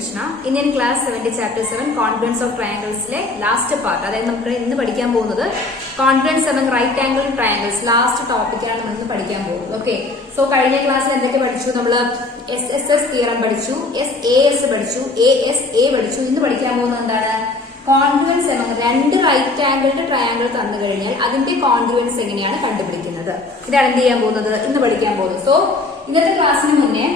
Krishna. Indian class 7 chapter 7 congruence of ട്രയാങ്കിൾസിലെ last part, അതായത് നമുക്ക് ഇന്ന് പഠിക്കാൻ പോകുന്നത് congruence among right angle triangles last ടോപ്പിക്കാണ് നമ്മൾ ഇന്ന് പഠിക്കാൻ പോകുന്നത്. ഓക്കെ, സോ കഴിഞ്ഞ ക്ലാസ്സിൽ എന്തൊക്കെ പഠിച്ചു? നമ്മൾ SSS തിയറം പഠിച്ചു, SAS പഠിച്ചു, ASA പഠിച്ചു. ഇന്ന് പഠിക്കാൻ പോകുന്നത് എന്താണ്? കോൺഫ്ലുവൻസ് എമംഗ് രണ്ട് റൈറ്റ് ആംഗിളിന്റെ ട്രയാങ്കിൾ തന്നു കഴിഞ്ഞാൽ അതിന്റെ കോൺഫ്ലുവൻസ് എങ്ങനെയാണ് കണ്ടുപിടിക്കുന്നത്? ഇതാണ് എന്ത് ചെയ്യാൻ പോകുന്നത്, ഇന്ന് പഠിക്കാൻ പോകുന്നത്. സോ ഇന്നത്തെ ക്ലാസ്സിന് മുന്നേ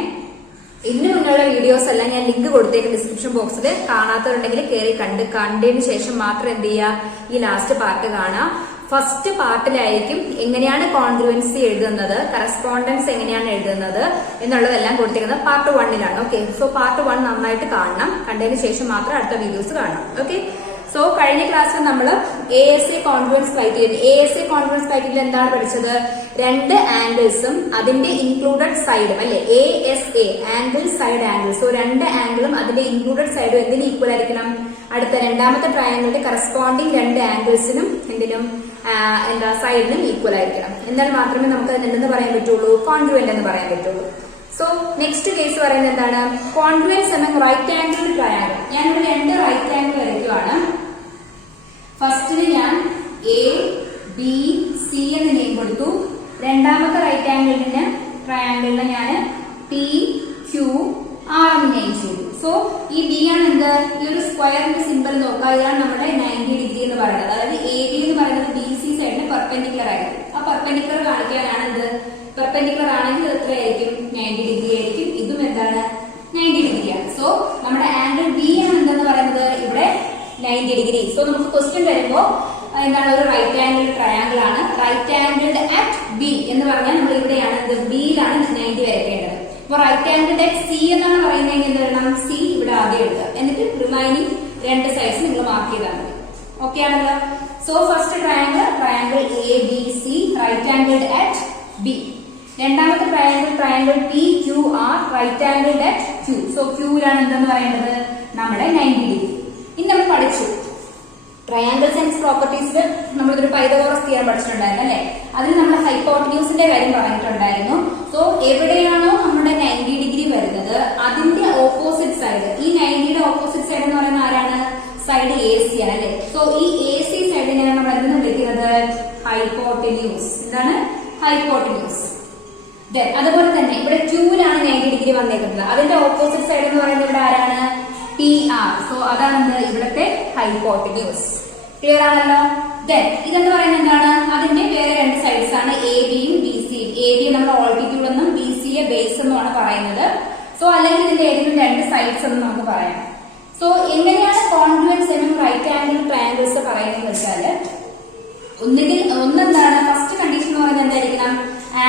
ഇതിനു മുന്നുള്ള വീഡിയോസ് എല്ലാം ഞാൻ ലിങ്ക് കൊടുത്തേക്ക് ഡിസ്ക്രിപ്ഷൻ ബോക്സിൽ. കാണാത്തവരുണ്ടെങ്കിൽ കയറി കണ്ടതിന് ശേഷം മാത്രം എന്ത് ചെയ്യുക, ഈ ലാസ്റ്റ് പാർട്ട് കാണാം. ഫസ്റ്റ് പാർട്ടിലായിരിക്കും എങ്ങനെയാണ് കോൺഗ്രുവൻസി എഴുതുന്നത്, കറസ്പോണ്ടൻസ് എങ്ങനെയാണ് എഴുതുന്നത് എന്നുള്ളതെല്ലാം കൊടുത്തിരിക്കുന്നത് പാർട്ട് 1-ലാണ്. ഓക്കെ, സോ പാർട്ട് 1 നന്നായിട്ട് കാണണം. കണ്ടതിന് ശേഷം മാത്രം അടുത്ത വീഡിയോസ് കാണാം. ഓക്കെ, സോ കഴിഞ്ഞ ക്ലാസ്സിൽ നമ്മൾ ASA confluence criteria, ASA confluence criteria എന്താണ് പഠിച്ചത്? രണ്ട് ആംഗിൾസും അതിന്റെ ഇൻക്ലൂഡഡ് സൈഡും, അല്ലെ? ASA angle side angle. So രണ്ട് ആംഗിളും അതിന്റെ ഇൻക്ലൂഡഡ് സൈഡും എന്തിന് ഈക്വൽ ആയിരിക്കണം? അടുത്ത രണ്ടാമത്തെ ട്രയാങ്കിളിന്റെ കറസ്പോണ്ടിങ് രണ്ട് ആംഗിൾസിനും എന്തിനും സൈഡിനും ഈക്വൽ ആയിരിക്കണം. എന്നാൽ മാത്രമേ നമുക്ക് എന്തെന്ന് പറയാൻ പറ്റുള്ളൂ? കോൺഗ്രുവന്റ് എന്ന് പറയാൻ പറ്റുള്ളൂ. സോ നെക്സ്റ്റ് കേസ് പറയുന്നത് എന്താണ്? Congruence among right angle triangle. ഞാൻ ഇവിടെ രണ്ട് റൈറ്റ് ആംഗിൾ വരയ്ക്കുവാണ്. ഫസ്റ്റിന് ഞാൻ ABC എന്ന് നെയിം കൊടുത്തു. രണ്ടാമത്തെ റൈറ്റ് ആംഗിളിന് ട്രയാങ്കിളിന് ഞാൻ PQR എന്ന് നെയിം ചെയ്തു. സോ ഈ B ആണ് എന്ത്? ഈ ഒരു സ്ക്വയറിന്റെ സിമ്പിൾ നോക്കുക. ഇതാണ് നമ്മുടെ 90 ഡിഗ്രി എന്ന് പറയുന്നത്. അതായത് AB എന്ന് പറയുന്നത് BC സൈഡിന് പെർപെൻഡിക്കുലർ ആയിരിക്കും. ആ പെർപെൻഡിക്കുലർ കാണിക്കാനാണ് എന്ത്? പെർപെൻഡിക്കുലർ ആണെങ്കിൽ എത്രയായിരിക്കും? 90 ഡിഗ്രി ആയിരിക്കും. ഇതും എന്താണ്? 90 ഡിഗ്രിയാണ്. സോ നമ്മുടെ ആംഗിൾ B ആണ് എന്തെന്ന് പറയുന്നത് ഇവിടെ 90 ഡിഗ്രി. സോ നമുക്ക് ക്വസ്റ്റ്യൻ വരുമ്പോ എന്താണ്? ഒരു റൈറ്റ് ആംഗിൾ ട്രയാങ്കിൾ ആണ്. റൈറ്റ് ആംഗിൾഡ് അറ്റ് B എന്ന് പറഞ്ഞാൽ നമ്മൾ ഇവിടെയാണ് ബിയിലാണ് 90 വരയ്ക്കേണ്ടത്. അപ്പൊ റൈറ്റ് ആംഗിൾഡ് അറ്റ് C എന്നാണ് പറയുന്നതെങ്കിൽ എന്ത് വേണം? C ഇവിടെ ആദ്യം എടുക്കുക. എന്നിട്ട് റിമൈനിങ് രണ്ട് സൈഡ്സ് നിങ്ങൾ മാർക്ക് ചെയ്താൽ മതി. ഓക്കെ ആണല്ലോ? So first triangle ABC right angled at B. രണ്ടാമത്തെ triangle PQR right angled at Q. So Qയിലാണ് എന്തെന്ന് പറയേണ്ടത്? നമ്മുടെ 90 ഡിഗ്രി. ഇനി നമ്മൾ പഠിച്ചു ട്രയാങ്കിൾസ് ആൻഡ് പ്രോപ്പർട്ടീസിൽ നമ്മളൊരു പൈതഗോറസ് തിയറം പഠിച്ചിട്ടുണ്ടായിരുന്നു, അല്ലെ? അതിന് നമ്മൾ ഹൈപ്പോട്ടന്യൂസിന്റെ കാര്യം പറഞ്ഞിട്ടുണ്ടായിരുന്നു. സോ എവിടെയാണോ നമ്മുടെ 90 ഡിഗ്രി വരുന്നത് അതിന്റെ ഓപ്പോസിറ്റ് സൈഡ്, ഈ 90യുടെ ഓപ്പോസിറ്റ് സൈഡ് എന്ന് പറയുന്നത് ആരാണ്? സൈഡ് AC ആണ്, അല്ലെ? സോ ഈ AC സൈഡിനെയാണ് നമ്മൾ എന്തെന്ന് വിളിക്കുന്നത്? ഹൈപ്പോട്ടന്യൂസ്. എന്താണ്? ഹൈപ്പോട്ടന്യൂസ്. അതുപോലെ തന്നെ ഇവിടെ Qയിലാണ് 90 ഡിഗ്രി വന്നേക്കുന്നത്. അതിന്റെ ഓപ്പോസിറ്റ് സൈഡ് എന്ന് പറയുന്നത് ഇവിടെ ആരാണ്? PR. സോ അതാണ് ഇവിടുത്തെ ഹൈപ്പോട്ടന്യൂസ്. ക്ലിയർ ആണല്ലോ? ഇതെന്ന് പറയുന്നത് എന്താണ്? അതിന്റെ വേറെ രണ്ട് സൈഡ്സ് ആണ് ABയും BCയും. AB നമ്മൾ ഓൾട്ടിറ്റ്യൂഡ് എന്നും BCയെ ബേസ് എന്നുമാണ് പറയുന്നത്. സോ അല്ലെങ്കിൽ ഇതിന്റെ ഏതെങ്കിലും രണ്ട് സൈഡ്സ് എന്ന് നമുക്ക് പറയാം. സോ എങ്ങനെയാണ് congruence among right angle triangles പറയുന്നത് വെച്ചാല് ഒന്നെന്താണ്? ഫസ്റ്റ് കണ്ടീഷൻ എന്ന് പറയുന്നത് എന്തായിരിക്കണം?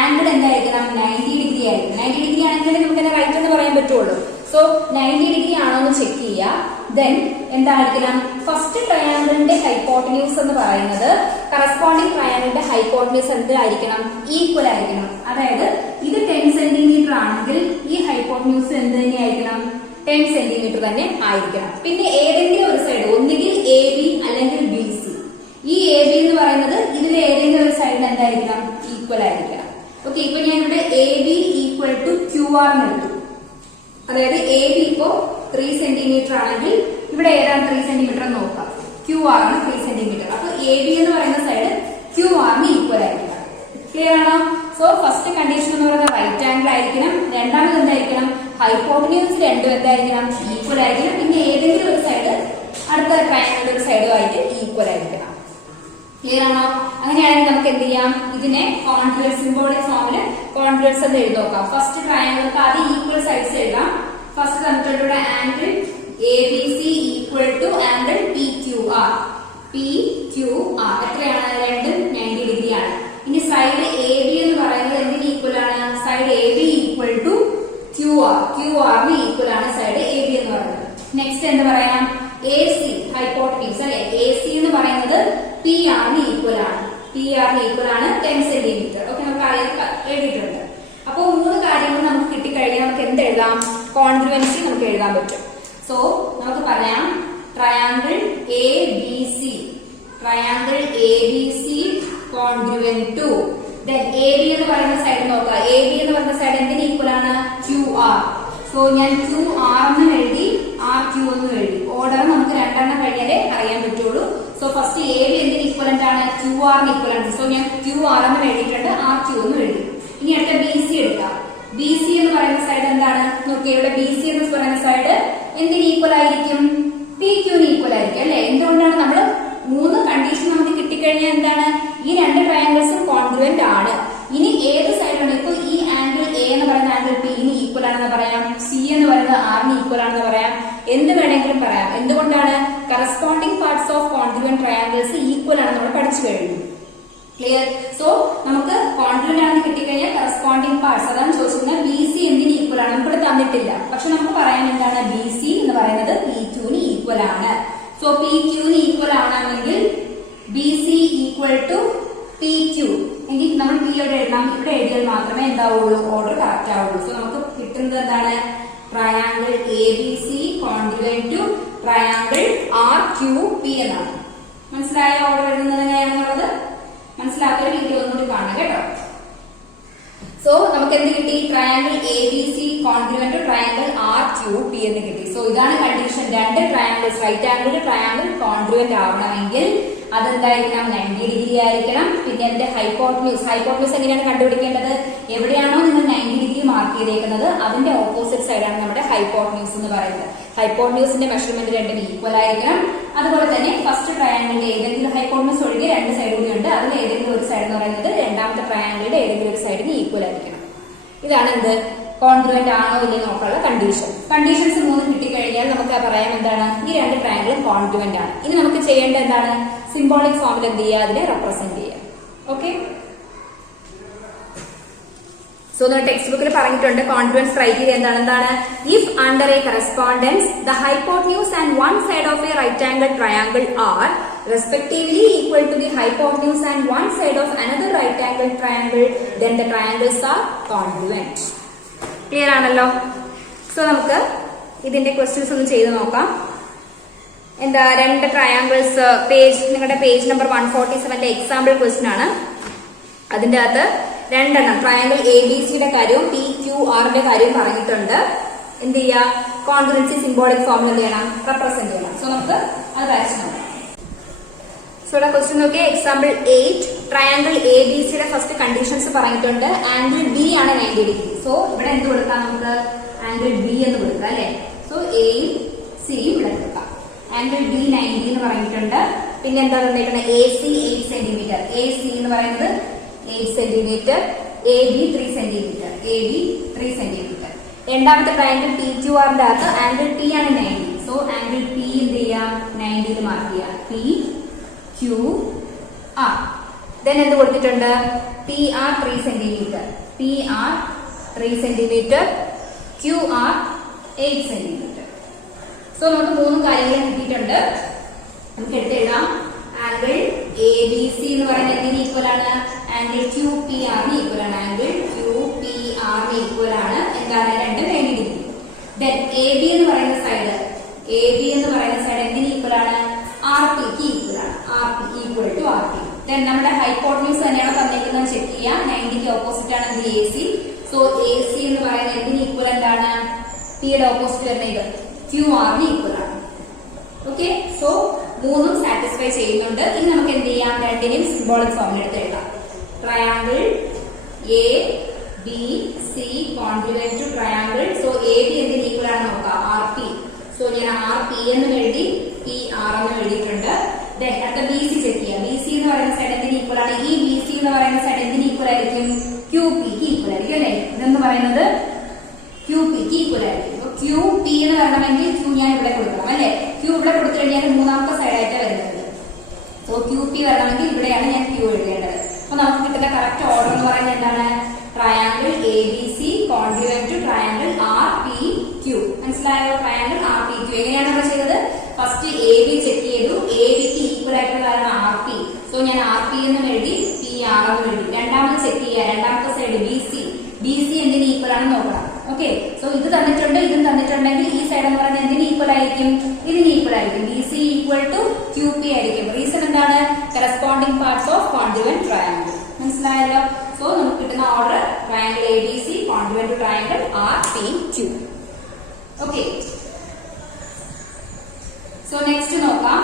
ആംഗിൾ എന്തായിരിക്കണം? 90 ഡിഗ്രി ആയിരിക്കും. 90 ഡിഗ്രി ആണെങ്കിൽ നമുക്ക് തന്നെ റൈറ്റ് എന്ന് പറയാൻ പറ്റുള്ളൂ. സോ 90 ഡിഗ്രി ആണോ എന്ന് ചെക്ക് ചെയ്യുക. ദെൻ എന്തായിരിക്കണം? ഫസ്റ്റ് ട്രയാങ്കിളിന്റെ ഹൈപ്പോട്ടന്യൂസ് എന്ന് പറയുന്നത് കറസ്പോണ്ടിങ് ട്രയാങ്കിളിന്റെ ഹൈപ്പോട്ടന്യൂസ് എന്തായിരിക്കണം? ഈക്വൽ ആയിരിക്കണം. അതായത് ഇത് 10 സെന്റിമീറ്റർ ആണെങ്കിൽ ഈ ഹൈപ്പോട്ടന്യൂസ് എന്ത് തന്നെ ആയിരിക്കണം? 10 സെന്റിമീറ്റർ തന്നെ ആയിരിക്കണം. പിന്നെ ഏതെങ്കിലും ഒരു സൈഡ്, ഒന്നുകിൽ AB അല്ലെങ്കിൽ BC. ഈ AB എന്ന് പറയുന്നത് ഇതിലെ ഏതെങ്കിലും ഒരു സൈഡിൽ എന്തായിരിക്കണം? ഈക്വൽ ആയിരിക്കണം. ഓക്കെ, ഇപ്പൊ ഞാൻ ഇവിടെ AB ഈക്വൽ ടു QR എന്ന് എടുത്തു. അതായത് AB ഇപ്പോ 3 സെന്റിമീറ്റർ ആണെങ്കിൽ ഇവിടെ ഏതാണ് 3 സെന്റിമീറ്റർ എന്ന് നോക്കാം. QR ആണ് 3 സെന്റിമീറ്റർ. അപ്പൊ AB എന്ന് പറയുന്ന സൈഡ് QR ന് ഈക്വൽ ആയിരിക്കണം. ക്ലിയർ ആണോ? സോ ഫസ്റ്റ് കണ്ടീഷൻ എന്ന് പറയുന്നത് റൈറ്റ് ആംഗിൾ ആയിരിക്കണം. രണ്ടാമത് എന്തായിരിക്കണം? ഹൈപ്പോട്ടന്യൂസ് രണ്ടും എന്തായിരിക്കണം? ഈക്വൽ ആയിരിക്കണം. പിന്നെ ഏതെങ്കിലും ഒരു സൈഡ് അടുത്ത ട്രയാങ്കിളിന്റെ ഒരു സൈഡുമായിട്ട് ഈക്വൽ ആയിരിക്കണം. ക്ലിയർ ആണോ? അങ്ങനെയാണെങ്കിൽ നമുക്ക് എന്ത് ചെയ്യാം? ഇതിനെ കോൺഗ്രുവൻസ് സിംബോളിക് ഫോമില് കോൺഗ്രുവൻസ് എന്ന് എഴുതി നോക്കാം. ഫസ്റ്റ് ട്രയാങ്കിൾക്ക് ആദ്യം ഈക്വൽ സൈഡ്സ് എഴുതാം. ഫസ്റ്റ് തന്നിട്ടുള്ള angle ABC equal to angle PQR. PQR എത്രയാണ്? രണ്ടും 90 ഡിഗ്രി ആണ്. ഇനി സൈഡ് AB എന്ന് പറയുന്നത് എന്തിന് ഈക്വൽ ആണ്? Side AB equal to QR. QR ന് ഈക്വൽ ആണ് സൈഡ് AB എന്ന് പറയുന്നത്. നെക്സ്റ്റ് എന്താ പറയാം? AC ഹൈപ്പോട്ടന്യൂസ്, അല്ലെ? AC എന്ന് പറയുന്നത് PR ന് ഈക്വൽ ആണ്. PR ന് ഈക്വൽ ആണ് 10 സെന്റിമീറ്റർ. ഓക്കെ, നമുക്ക് എഴുതിയിട്ടുണ്ട്. അപ്പൊ 3 കാര്യങ്ങൾ നമുക്ക് കിട്ടിക്കഴിഞ്ഞാൽ നമുക്ക് എന്ത് എഴുതാം? കോൺഗ്രുവൻസി നമുക്ക് എഴുതാൻ പറ്റും. സോ നമുക്ക് പറയാം triangle ABC congruent to. Then AB എന്ന് പറയുന്ന സൈഡ് നോക്കുക. AB എന്ന് പറയുന്ന സൈഡ് എന്തിന് ഈക്വൽ ആണ്? QR. സോ ഞാൻ QR എന്ന് എഴുതി. ആർ ക്യൂ എന്ന് എഴുതി. ഓർഡർ നമുക്ക് രണ്ടെണ്ണം കഴിഞ്ഞാലേ അറിയാൻ പറ്റുള്ളൂ. സോ ഫസ്റ്റ് എ ബി എന്തിന് ഈക്വലന്റ് ആണ്? ക്യൂ ആറിന് ഈക്വലന്റ്. സോ ഞാൻ ക്യൂ ആർ എന്ന് എഴുതിയിട്ടുണ്ട്, ആർ ക്യൂ എന്ന് എഴുതി. ഇനി അടുത്ത ബി സി എടുക്കാം. ബി സി എന്ന് പറയുന്ന സൈഡ് എന്താണ് നോക്കിയ, ഇവിടെ ബി സി എന്ന് പറയുന്ന സൈഡ് എന്തിന് ഈക്വൽ ആയിരിക്കും? പി ക്യൂന് ഈക്വൽ ആയിരിക്കും അല്ലെ. എന്തുകൊണ്ടാണ്? നമ്മൾ മൂന്ന് കണ്ടീഷൻ നമുക്ക് കിട്ടിക്കഴിഞ്ഞാൽ എന്താണ്, ഈ രണ്ട് ട്രയാങ്കിൾസും കോൺഗ്രുവന്റ് ആണ്. ഇനി ഏത് സൈഡാണ്? ഇപ്പൊ ഈ ആംഗിൾ എ എന്ന് പറയുന്ന ആംഗിൾ പിന് ഈക്വൽ ആണെന്ന് പറയാം, സി എന്ന് പറയുന്നത് ആറിന് ഈക്വൽ ആണെന്ന് പറയാം, എന്ത് വേണമെങ്കിലും പറയാം. എന്തുകൊണ്ടാണ്? Corresponding parts of congruent triangles equal ആണെന്ന് നമ്മൾ പഠിച്ചു കഴിഞ്ഞു. ക്ലിയർ? സോ നമുക്ക് കോൺഗ്രുവന്റ് ആണെന്ന് കിട്ടിക്കഴിഞ്ഞാൽ കറസ്പോണ്ടിങ് പാർട്സ്, അതാണ് ചോദിച്ചിരുന്നത്. ബി സി എന്തിന് ഈക്വൽ ആണ്? നമുക്കിവിടെ തന്നിട്ടില്ല, പക്ഷെ നമുക്ക് പറയാൻ എന്താണ്, ബി സി എന്ന് പറയുന്നത് പി ക്യൂന് ഈക്വൽ ആണ്. സോ പി ക്യൂന് ഈക്വൽ ആണെങ്കിൽ B C equal to P Q എങ്കിൽ നമ്മൾ പി ഇവിടെ എഴുതാം. ഇവിടെ എഴുതിയാൽ മാത്രമേ എന്താവുള്ളൂ, ഓർഡർ കറക്റ്റ് ആവുള്ളൂ. സോ നമുക്ക് കിട്ടുന്നത് എന്താണ്, triangle A B C congruent to triangle R Q P എന്നാണ്. മനസ്സിലായ ഓർഡർ എഴുതുന്നത് എങ്ങനെയാണെന്നുള്ളത്? മനസ്സിലാക്കിയ വീഡിയോ ഒന്നുകൂടി കാണാം കേട്ടോ. സോ നമുക്ക് എന്ത് കിട്ടി? Triangle A B C congruent to triangle R Q P എന്ന് കിട്ടി. സോ ഇതാണ് കണ്ടീഷൻ. രണ്ട് triangles, right angle triangle congruent ആവണമെങ്കിൽ അതെന്തായിരിക്കണം? 90 ഡിഗ്രി ആയിരിക്കണം. പിന്നെ അതിന്റെ ഹൈപ്പോട്ട്ന്യൂസ് എങ്ങനെയാണ് കണ്ടുപിടിക്കേണ്ടത്? എവിടെയാണോ നിങ്ങൾ 90 ഡിഗ്രി മാർക്ക് ചെയ്തേക്കുന്നത് അതിന്റെ ഓപ്പോസിറ്റ് സൈഡാണ് നമ്മുടെ ഹൈപ്പോട്ട്ന്യൂസ് എന്ന് പറയുന്നത്. ഹൈപ്പോട്ട്ന്യൂസിന്റെ മെഷർമെന്റ് രണ്ടും ഈക്വൽ ആയിരിക്കണം. അതുപോലെ തന്നെ ഫസ്റ്റ് ട്രയാങ്കിളിന്റെ ഏതെങ്കിലും ഹൈപ്പോട്ട്ന്യൂസ് ഒഴികെ രണ്ട് സൈഡ് കൂടിയുണ്ട്, അതിൽ ഏതെങ്കിലും ഒരു സൈഡ് എന്ന് പറയുന്നത് രണ്ടാമത്തെ ട്രയാങ്കിളിന്റെ ഏതെങ്കിലും ഒരു സൈഡിന് ഈക്വൽ ആയിരിക്കണം. ഇതാണ് എന്ത്, കോൺഗ്രുവന്റ് ആണോ ഇല്ലേ നോക്കാനുള്ള കണ്ടീഷൻ. കണ്ടീഷൻസ് മൂന്ന് കിട്ടിക്കഴിഞ്ഞാൽ നമുക്ക് പറയാം എന്താണ്, ഈ രണ്ട് ട്രയാങ്കിളും കോൺഗ്രുവന്റ് ആണ്. ഇനി നമുക്ക് ചെയ്യേണ്ട എന്താണ്, സിംബോളിക് ഫോമിൽ എന്ത് ചെയ്യുക, അതിനെ റെപ്രസെന്റ് ചെയ്യുക. ഓക്കെ, സോ നമ്മുടെ ടെക്സ്റ്റ് ബുക്കിൽ പറഞ്ഞിട്ടുണ്ട് കോൺഗ്രുവൻസ് ക്രൈറ്റീരിയ എന്താണ്. If under a correspondence the hypotenuse and one side of a right angle triangle are respectively equal to the hypotenuse and one side of another right angle triangle, then the triangles are congruent. Clear ആണല്ലോ? So നമുക്ക് ഇതിന്റെ questions ഒന്ന് ചെയ്ത് നോക്കാം. എന്താ, രണ്ട് triangles, നിങ്ങളുടെ page number 147 example question ആണ്. അതിന്റെ അകത്ത് രണ്ടെണ്ണം ട്രയാങ്കിൾ എ ബി സിയുടെ കാര്യവും പി ക്യു ആറിന്റെ കാര്യവും പറഞ്ഞിട്ടുണ്ട്. എന്ത് ചെയ്യുക, കോൺഗ്രുവൻസി സിംബോളിക് ഫോമിൽ എന്ത് ചെയ്യണം, റെപ്രസെന്റ് ചെയ്യണം. സോ നമുക്ക് അത് വരച്ചു നോക്കാം. സോ ഇവിടെ question Nokia example 8 triangle A B സിയുടെ ഫസ്റ്റ് കണ്ടീഷൻസ് പറഞ്ഞിട്ടുണ്ട്. ആംഗിൾ ബി ആണ് 90 ഡിഗ്രി. സോ ഇവിടെ എന്ത് കൊടുക്കാം, നമുക്ക് ആംഗിൾ ബി എന്ന് കൊടുക്കാം അല്ലെ. സോ എയും സിയും ഇവിടെ കൊടുക്കാം. ആംഗിൾ ബി 90 എന്ന് പറഞ്ഞിട്ടുണ്ട്. പിന്നെ എന്താ തന്നിരിക്കുന്നത്, A C 8 centimetre, A C എന്ന് പറയുന്നത് 8 centimetre, A B 3 centimetre, A B 3 centimetre. രണ്ടാമത്തെ ട്രയാങ്കിൾ പി ക്യു ആറിന്റെ അകത്ത് ആംഗിൾ പി ആണ് 90. സോ ആംഗിൾ പി എന്ത് ചെയ്യാം, 90 മാർക്ക് ചെയ്യാം, പി ക്യു ആർ. ദെൻ എന്ത് കൊടുത്തിട്ടുണ്ട്, P R 3 centimetre, P R 3 centimetre, Q R 8 centimetre. So നമുക്ക് മൂന്ന് കാര്യങ്ങൾ കിട്ടിയിട്ടുണ്ട്. നമുക്ക് എടുത്തെഴുതാം. ആംഗിൾ എ ബി സി എന്ന് പറയുന്നത് എന്തിന് ഈക്വൽ ആണ്, ആംഗിൾ ക്യു പി ആറിന് ഈക്വൽ ആണ്. ആംഗിൾ ക്യു പി ആറിന് ഈക്വൽ ആണ്. എന്താണ്, രണ്ടും 90 ഡിഗ്രി. ദെൻ എ ബി എന്ന് പറയുന്ന സൈഡ്, എ ബി എന്ന് പറയുന്ന സൈഡ് എന്തിന് ഈക്വൽ ആണ്, ആർ പിക്ക് ഈക്വൽ ആണ്. R P equal to R P. Then നമ്മുടെ ഹൈപ്പോട്ട്ന്യൂസ് തന്നെയാണ് തന്നിരിക്കുന്നത്, ചെക്ക് ചെയ്യാം. 90ക്ക് ഓപ്പോസിറ്റ് ആണ് എന്ത്, A C. So A C എന്ന് പറയുന്നത് എന്തിന് ഈക്വൽ എന്താണ്, പിയുടെ ഓപ്പോസിറ്റ് വരുന്ന ഇത് ക്യു ആറിന് ഈക്വൽ ആണ്. ഓക്കെ, സോ മൂന്നും സാറ്റിസ്ഫൈ ചെയ്യുന്നുണ്ട്. ഇനി നമുക്ക് എന്ത് ചെയ്യാം, രണ്ടിനെയും സിംബോളിക് ഫോമിൽ എടുത്ത് എഴുതാം. Triangle A B C congruent to triangle. So A B എന്തിന് ഈക്വൽ ആണ് നോക്കാം, ആർ പി. സോ ഞാൻ ആർ പി എന്ന് എഴുതി, പി ആർ എന്ന് എഴുതിയിട്ടുണ്ട്. ദെൻ അടുത്ത ബി സി ചെക്ക് ചെയ്യാം. ബി സി എന്ന് പറയുന്ന സൈഡ് എന്തിന് ഈക്വൽ ആണ്, ഈ ബി സി എന്ന് പറയുന്ന സൈഡ് എന്തിന് ഈക്വൽ ആയിരിക്കും, ക്യൂ പിക്ക് ഈക്വൽ ആയിരിക്കും അല്ലെ. ഇതെന്ന് പറയുന്നത് ക്യൂ പിക്ക് ഈക്വൽ ആയിരിക്കും. ക്യൂ പി എന്ന് പറയണമെങ്കിൽ ക്യൂ ഞാൻ ഇവിടെ കൊടുക്കണം അല്ലെ. ക്യൂ ഇവിടെ കൊടുത്തു കഴിഞ്ഞാൽ മൂന്നാമത്തെ സൈഡായിട്ട് വരുന്നത്. സോ ക്യൂ പി വരണമെങ്കിൽ ഇവിടെയാണ് ഞാൻ ക്യൂ എഴുതേണ്ടത്. അപ്പൊ നമുക്ക് കിട്ടുന്ന കറക്റ്റ് ഓർഡർ എന്ന് പറയുന്നത് എന്താണ്, triangle A B C congruent to triangle R P Q. മനസ്സിലായോ, ട്രയാങ്കിൾ ആർ പി ക്യൂ. എങ്ങനെയാണ് നമ്മൾ ചെയ്തത്, ഫസ്റ്റ് എ ബി ചെക്ക് ചെയ്തു, എ ബിക്ക് ഈക്വൽ ആയിട്ടുള്ള കാര്യമാണ് ആർ പി. സോ ഞാൻ ആർ പി എന്നും എഴുതി, പി ആർ എന്നും എഴുതി. രണ്ടാമത് ചെക്ക് ചെയ്യുക, രണ്ടാമത്തെ side B C, B C എന്തിന് ഈക്വൽ ആണെന്ന് നോക്കണം. ഓക്കെ, സോ ഇത് തന്നിട്ടുണ്ട്, ഇതും തന്നിട്ടുണ്ടെങ്കിൽ ഈ സൈഡ് എന്ന് പറയുന്നത് എന്തിന് ഈക്വൽ ആയിരിക്കും, ഇതിന് ഈക്വൽ ആയിരിക്കും. B C equal to Q P ആയിരിക്കും. റീസൺ എന്താണ്, corresponding parts of congruent triangle. മനസ്സിലായല്ലോ. സോ നമുക്ക് കിട്ടുന്ന order triangle A B C congruent to triangle R P Q. Okay, so next നോക്കാം.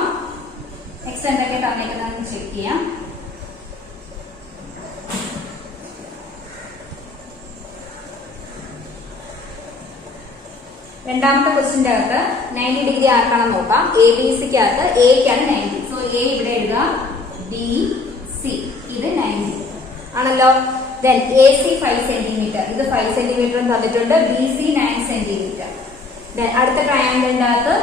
നെക്സ്റ്റ് എന്തൊക്കെ തന്നേക്കുന്നതെന്ന് ചെക്ക് ചെയ്യാം. രണ്ടാമത്തെ ക്വസ്റ്റിന്റെ അകത്ത് 90 ഡിഗ്രി ആർക്കാണെന്ന് നോക്കാം. എ ബി സിക്ക് അകത്ത് എക്കാണ് 90. സോ എ ഇവിടെ എഴുതുക, ബി സി ഇത് 90 ആണല്ലോ. ദെൻ എ സി 5 സെന്റിമീറ്റർ, ഇത് 5 സെന്റിമീറ്റർ തന്നിട്ടുണ്ട്. B C 9 centimetre. ദെൻ അടുത്ത ട്രയാങ്കിളിന്റെ അകത്ത്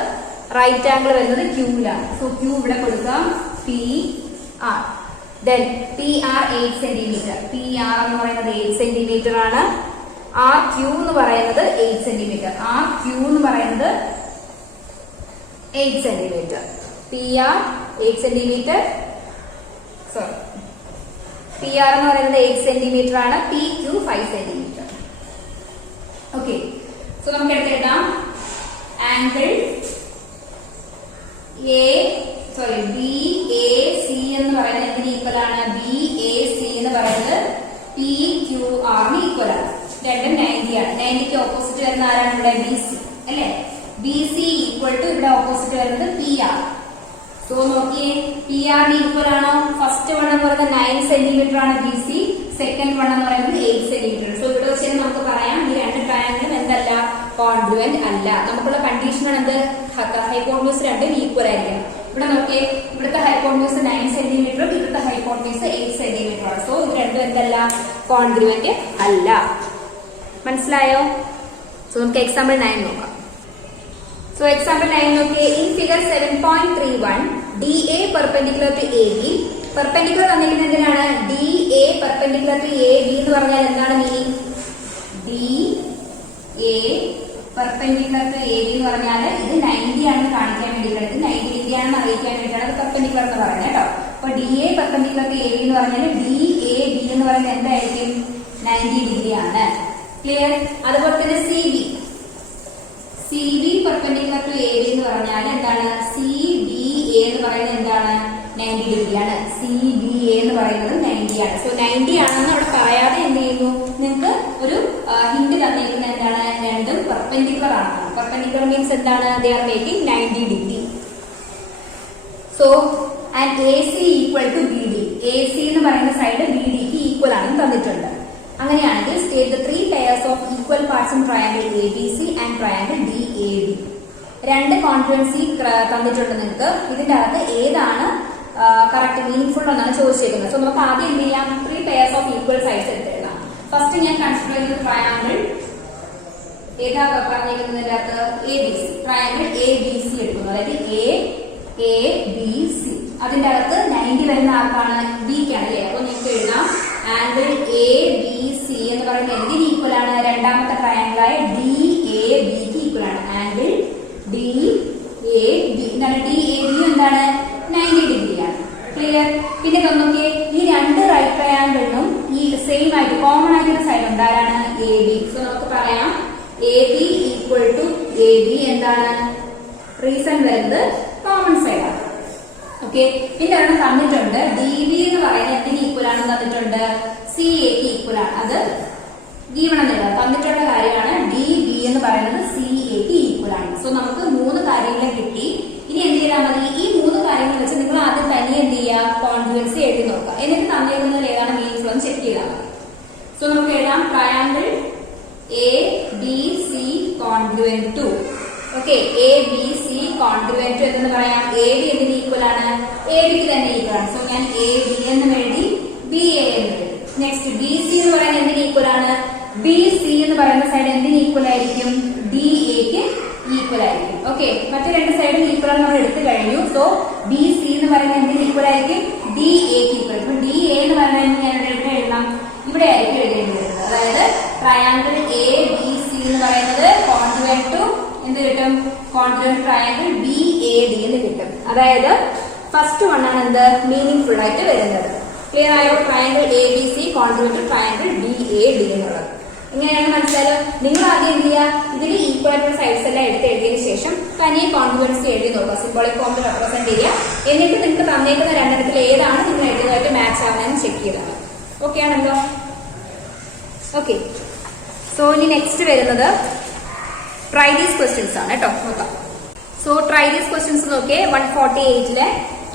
റൈറ്റ് ആംഗിൾ വരുന്നത് ക്യൂവിലാണ്. സോ ക്യൂ ഇവിടെ കൊടുക്കാം, P R. Then P R 8 centimetre. P R എന്ന് പറയുന്നത് 8 സെന്റിമീറ്റർ ആണ്. ആർ ക്യൂ എന്ന് പറയുന്നത് 8 സെന്റിമീറ്റർ. ആർ ക്യൂ എന്ന് പറയുന്നത് 8 centimetre. P R 8 centimetre, sorry, P R എന്ന് പറയുന്നത് 8 സെന്റിമീറ്റർ ആണ്. P Q 5 centimetre. Okay, so നമുക്ക് എടുത്തെഴുതാം. ആംഗിൾ ബി എ സി എന്ന് പറയുന്നത് എന്തിന് ഈക്വൽ ആണ്? ബി എ സി എന്ന് പറയുന്നത് പി ക്യൂ ആറിന് ഈക്വൽ ആണ്. രണ്ടും 90 ആണ്. 90ക്ക് ഓപ്പോസിറ്റ് വരുന്ന ആരാണ് ഇവിടെ? ബി സി അല്ലെ. ബി സി ഈക്വൽ ടു ഇവിടെ ഓപ്പോസിറ്റ് വരുന്നത് പി ആർ. സോ നോക്കിയേ, പി ആറിന് ഈക്വൽ ആണോ? ഫസ്റ്റ് വൺ എന്ന് പറയുന്നത് 9 സെന്റിമീറ്റർ ആണ് ബി സി, സെക്കൻഡ് വൺ എന്ന് പറയുന്നത് 8 സെന്റിമീറ്റർ. സോ ഇവിടെ വെച്ച് നമുക്ക് പറയാം ഈ രണ്ട് ട്രയാങ്കിളും എന്തല്ല? കോൺഗ്രുവന്റ് അല്ല. നമുക്കുള്ള കണ്ടീഷനാണ് എന്ത്? ഹൈപ്പോട്ടന്യൂസ് രണ്ടും ഈക്വൽ ആയിരിക്കണം. ഇവിടെ നോക്കിയേ, ഇവിടുത്തെ ഹൈപ്പോട്ടന്യൂസ് 9 സെന്റിമീറ്ററും ഇവിടുത്തെ ഹൈപ്പോട്ടന്യൂസ് 8 സെന്റിമീറ്റർ ആണ്. സോ ഇത് രണ്ടും എന്തല്ല? കോൺഗ്രുവന്റ് അല്ല. മനസ്സിലായോ? സോ നമുക്ക് എക്സാമ്പിൾ 9 നോക്കാം. സോ എക്സാമ്പിൾ 9 നോക്കിയേ. In figure 7.31 D A perpendicular to A B. Perpendicular തന്നിരിക്കുന്നത് എന്തിനാണ്? D A perpendicular to A B എന്ന് പറഞ്ഞാൽ എന്താണ് meaning? D A perpendicular to A B എന്ന് പറഞ്ഞാൽ ഇത് 90 ആണെന്ന് കാണിക്കാൻ വേണ്ടിയിട്ടാണ്, ഇത് 90 ഡിഗ്രി ആണെന്ന് അറിയിക്കാൻ വേണ്ടിയിട്ടാണ് അത് പെർപെൻഡിക്കുലർ എന്ന് പറയുന്നത് കേട്ടോ. അപ്പൊ D A perpendicular to A B എന്ന് പറഞ്ഞാൽ ഡി എ ബി എന്ന് പറയുന്നത് എന്തായിരിക്കും? 90 ഡിഗ്രി ആണ്. ക്ലിയർ? അതുപോലെ തന്നെ C B, C B perpendicular to A B എന്ന് പറഞ്ഞാൽ എന്താണ്? സി ബി എ എന്ന് പറയുന്നത് എന്താണ്? 90 ഡിഗ്രി ആണ്. സി ബി എ എന്ന് പറയുന്നത് 90 ആണ്. സോ 90 ആണെന്ന് അവിടെ പറയാതെ എന്ത് ചെയ്യുന്നു? നിങ്ങൾക്ക് ഒരു ഹിന്റ് തന്നിരിക്കുന്നത് എന്താണ്? രണ്ടും പെർപെൻഡിക്കുലർ ആണ്. പെർപെൻഡിക്കുലർ മീൻസ് എന്താണ്? They are making 90 degree. So and A C equal to B D. A C എന്ന് പറയുന്ന സൈഡ് ബി ഡിക്ക് ഈക്വൽ ആണെന്ന് തന്നിട്ടുണ്ട്. അങ്ങനെയാണെങ്കിൽ state the 3 pairs of equal parts in triangle A B C and triangle D A B. രണ്ട് congruency തന്നിട്ടുണ്ട് നിങ്ങൾക്ക്. ഇതിന്റെ അകത്ത് ഏതാണ് കറക്റ്റ് മീനിങ് ഫുൾ എന്നാണ് ചോദിച്ചേക്കുന്നത്. സോ നമുക്ക് ആദ്യം എന്ത് ചെയ്യാം? 3 pairs ഓഫ് ഈക്വൽ സൈഡ്സ് എടുത്തെഴുതാം. ഫസ്റ്റ് ഞാൻ കൺസിഡർ ചെയ്യുന്നത് ട്രയാങ്കിൾ ഏതാ പറഞ്ഞിരിക്കുന്നതിന്റെ അകത്ത്? A B C. Triangle A B C എടുക്കുന്നു, അതായത് എ ബി സി. അതിന്റെ അകത്ത് 90 വരുന്ന ആർക്കാണ്? ബിക്കാണ് അല്ലേ. അപ്പൊ നിങ്ങൾക്ക് എഴുതാം ആംഗിൾ എ ബി സി എന്ന് പറയുന്നത് എന്തിന് ഈക്വൽ ആണ്? രണ്ടാമത്തെ ട്രയാങ്കിളായ ഡി എ ബിക്ക് ഈക്വൽ ആണ്. ആംഗിൾ ഡി എ ബി എന്താണ്? ഡി എ ബി എന്താണ്? 90 ഡിഗ്രിയാണ്. ക്ലിയർ? പിന്നെ നോക്കിയേ, ഈ രണ്ട് റൈറ്റ് ട്രയാങ്കിളിനും ഈ സെയിം ആയിട്ട് കോമൺ ആയിട്ടുള്ള സൈഡ് ഉണ്ടാരാണ്? A B. സോ നമുക്ക് പറയാം A B equal to A B എന്താണ്? റീസൺ വരുന്നത് കോമൺ സൈഡാണ്. ഓക്കെ, പിന്നെ ഒരെണ്ണം തന്നിട്ടുണ്ട് ഡി ബി എന്ന് പറയുന്നത് എന്തിന് ഈക്വൽ ആണെന്ന് തന്നിട്ടുണ്ട്? സി എക്ക് ഈക്വൽ ആണ്. അത് ഗീവണം എന്നുള്ളത് തന്നിട്ടുള്ള കാര്യമാണ്. ഡി ബി എന്ന് പറയുന്നത് സി എക്ക് ഈക്വൽ ആണ്. സോ നമുക്ക് 3 കാര്യങ്ങളും കിട്ടി. ഇനി എന്ത് ചെയ്താൽ മതി? ഈ 3 കാര്യങ്ങൾ വെച്ച് നിങ്ങൾ ആദ്യം തനിയെ എന്ത് ചെയ്യുക? കോൺഗ്രുവൻസി എഴുതി നോക്കുക. എന്നിട്ട് തന്നിരിക്കുന്നതിൽ ഏതാണ് മീനിങ് ഫുൾ എന്ന് ചെക്ക് ചെയ്താൽ മതി. സോ നമുക്ക് എഴുതാം triangle A B C congruent to. Okay, A B C congruent എന്ന് പറയാം. എ ബി എന്തിന് ഈക്വൽ ആണ്? എ ബിക്ക് തന്നെ ഈക്വൽ ആണ്. സോ ഞാൻ എ ബി എന്ന് എഴുതി, ബി എ എന്ന് എഴുതി. നെക്സ്റ്റ് ബി സി എന്ന് പറയുന്നത് എന്തിന് ഈക്വൽ ആണ്? ബി സി എന്ന് പറയുന്ന സൈഡ് എന്തിന് ഈക്വൽ ആയിരിക്കും? ഡി എക്ക് ഈക്വൽ ആയിരിക്കും. ഓക്കെ, മറ്റു രണ്ട് സൈഡും ഈക്വൽ ആണ് നമ്മൾ എടുത്തു കഴിഞ്ഞു. സോ ബി സി എന്ന് പറയുന്നത് എന്തിന് ഈക്വൽ ആയിരിക്കും? ഡി എക്ക് ഈക്വൽ. ഇപ്പൊ ഡി എ എന്ന് പറയുന്നത് ഞാൻ ഇവിടെ എഴുതാം, ഇവിടെ ആയിരിക്കും എഴുതേണ്ടി വരുന്നത്. അതായത് ട്രയാങ്കിൾ എ ബി സി എന്ന് പറയുന്നത് കോൺഗ്രുവന്റ് ടു എന്ത് കിട്ടും? Congruent triangle B A D എന്ന് കിട്ടും. അതായത് ഫസ്റ്റ് വൺ ആണ് എന്ത്? മീനിങ് ഫുൾ ആയിട്ട് വരുന്നത്. ക്ലിയർ ആയോ? Triangle A B C congruent triangle B A D എന്നുള്ളത്. എങ്ങനെയാണ് മനസ്സിലായോ? നിങ്ങൾ ആദ്യം എന്ത് ചെയ്യുക? ഇതിൽ ഈക്വൽ ആയിട്ടുള്ള സൈഡ്സ് എല്ലാം എടുത്ത് എഴുതിയതിനു ശേഷം തനിയെ കോൺഗ്രുവൻസി എഴുതി നോക്കുക. സിംബോളിക് ഫോമിൽ റെപ്രസെന്റ് ചെയ്യുക. എന്നിട്ട് നിങ്ങൾക്ക് തന്നേക്കുന്ന രണ്ടെണ്ണത്തിൽ ഏതാണ് നിങ്ങൾ എഴുതുന്നതായിട്ട് മാച്ച് ആവുന്നതെന്ന് ചെക്ക് ചെയ്താണ്. ഓക്കെ ആണല്ലോ? ഓക്കെ, സോ ഇനി നെക്സ്റ്റ് വരുന്നത് ട്രൈ ദീസ് ക്വസ്റ്റ്യൻസ് ആണ് കേട്ടോ. നോക്കാം. So try these questions. Okay, 148 le